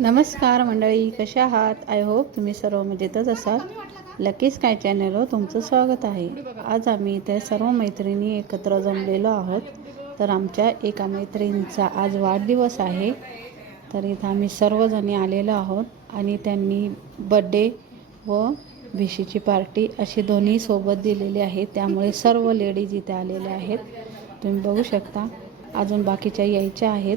नमस्कार मंडळी कशा आहात? आय होप तुम्ही सर्व मजेतच असाल. लकीच काय चॅनलवर तुमचं स्वागत आहे. आज आम्ही इथे सर्व मैत्रिणी एकत्र जमलेलो आहोत. तर आमच्या एका मैत्रिणीचा आज वाढदिवस आहे. तर इथं आम्ही सर्वजणी आलेलो आहोत आणि त्यांनी बड्डे व भिशीची पार्टी अशी दोन्ही सोबत दिलेली आहे. त्यामुळे सर्व लेडीज इथे आलेल्या आहेत. तुम्ही बघू शकता. अजून बाकीच्या यायच्या आहेत.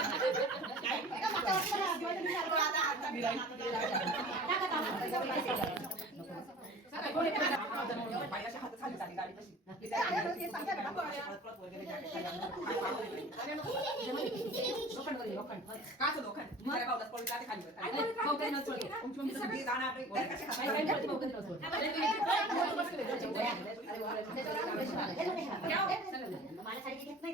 मला साडी घेत नाही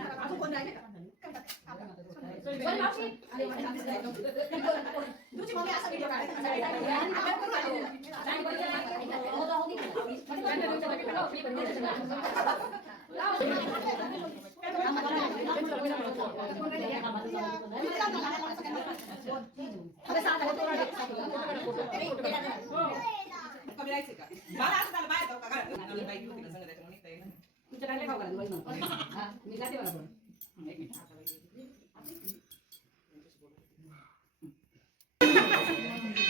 Kita lihat kalau ada dua ini, ah, ini kasih orang pun, ini kita.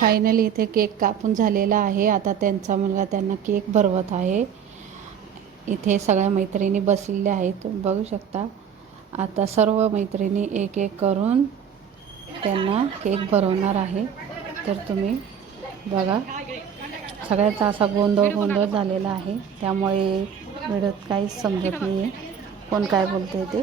Finally इथे केक कापून झालेला आहे. आता त्यांचा मुलगा त्यांना केक भरवत आहे. इथे सगळ्या मैत्रिणी बसलेल्या आहेत. तुम्ही बघू शकता. आता सर्व मैत्रिणी एक एक करून त्यांना केक भरवणार आहे. तर तुम्ही बघा. सगळ्याचा असा गोंधळ गोंधळ झालेला आहे. त्यामुळे वेळत काहीच समजत नाही आहे कोण काय बोलते ते?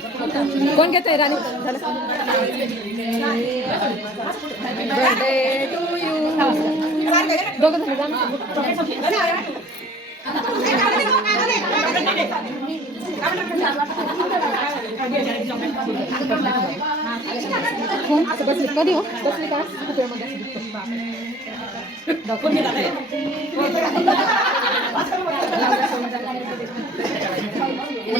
कोण घेत आहे राणी बसली कधी हो बसली का कुठे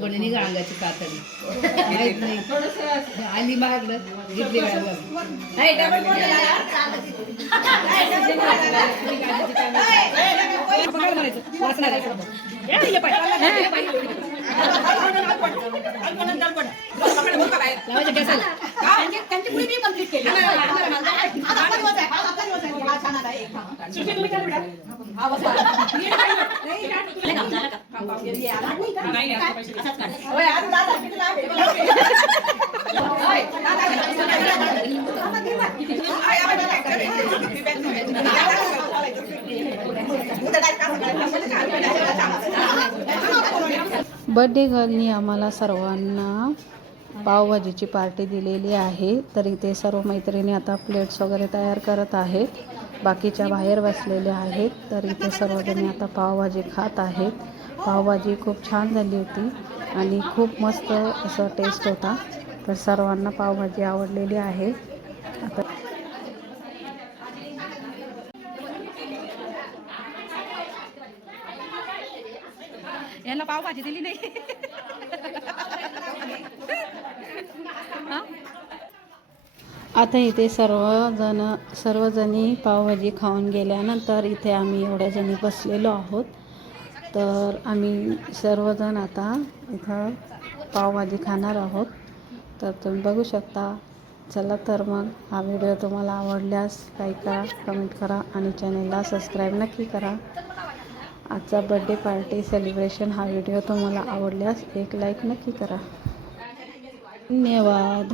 पडली गांगाची कातडी. माहीत नाही. आली मागलं घेतली त्यांची मुली मी कंप्लीट केली आता किती दिवस आहे? आता किती दिवस आहे? हा, छान आता एक काम. हा, बस बरं. होय, आज दादा, किती लांब आहे? होय, दादा, होय, आपण बड्डे गर्लनी आम्हाला सर्वांना पावभाजीची पार्टी दिलेली आहे. तर इथे सर्व मैत्रिणी आता प्लेट्स वगैरे तयार करत आहेत. बाकीच्या बाहेर बसलेल्या आहेत. तर इथे सर्वजणी आता पावभाजी खात आहेत. पावभाजी खूप छान झाली होती आणि खूप मस्त असं टेस्ट होता. तर सर्वांना पावभाजी आवडलेली आहे. आता यांना पावभाजी दिली नाही. आता इथे सर्वजण सर्वजणी पावभाजी खाऊन गेल्यानंतर इथे आम्ही एवढ्या जणी बसलेलो आहोत. तर आम्ही सर्वजण आता इथं पावभाजी खाणार आहोत. तर तुम्ही बघू शकता. चला तर मग हा व्हिडिओ तुम्हाला आवडल्यास लाईक करा कमेंट करा आणि चॅनलला सबस्क्राईब नक्की करा. आजचा बड्डे पार्टी सेलिब्रेशन हा व्हिडिओ तुम्हाला आवडल्यास एक लाईक नक्की करा. धन्यवाद